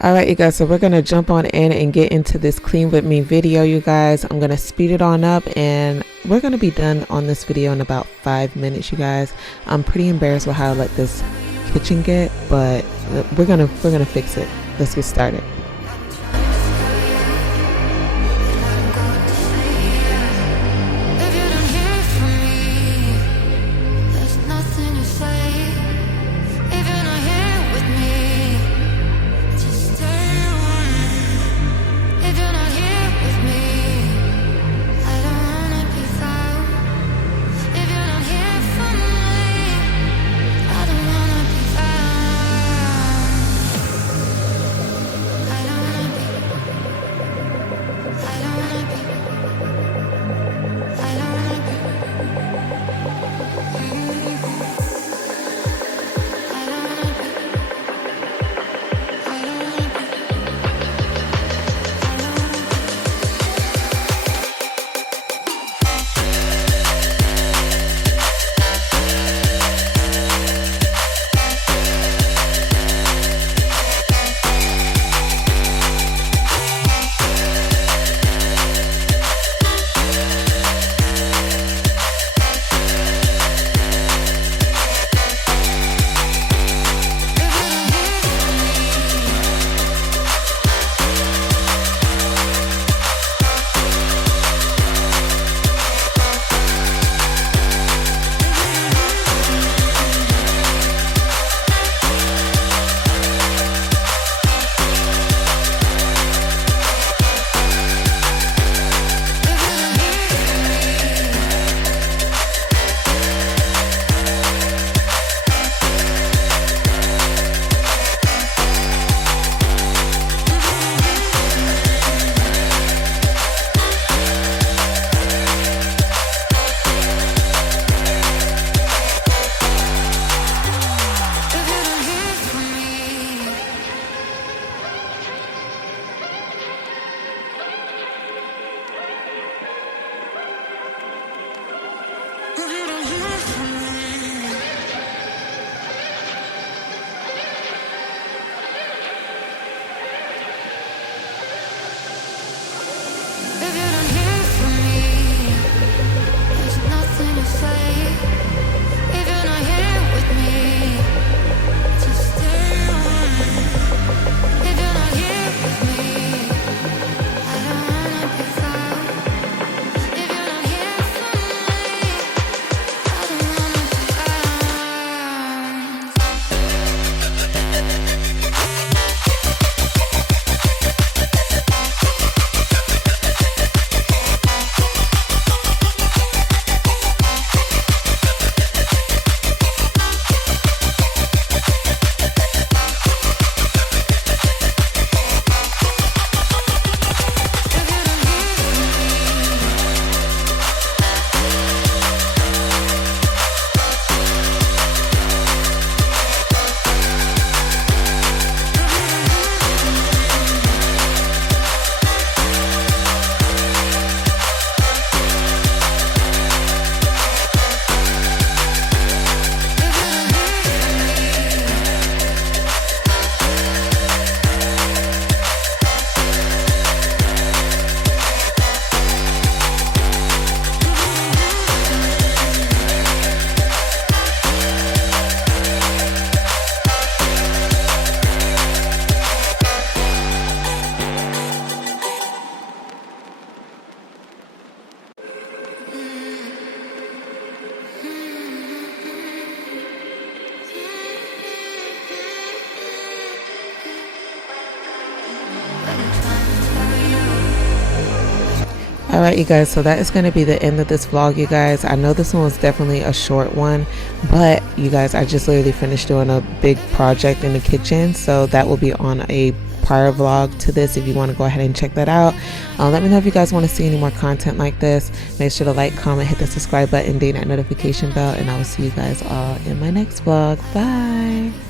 Alright, you guys, so we're gonna jump on in and get into this clean with me video, you guys. I'm gonna speed it on up and we're gonna be done on this video in about 5 minutes, you guys. I'm pretty embarrassed with how I let this kitchen get, but we're gonna fix it. Let's get started. Alright, you guys, so that is going to be the end of this vlog, you guys. I know this one was definitely a short one, but you guys, I just literally finished doing a big project in the kitchen, so that will be on a prior vlog to this if you want to go ahead and check that out. Let me know if you guys want to see any more content like this. Make sure to like, comment, hit the subscribe button, ding that notification bell, and I will see you guys all in my next vlog. Bye.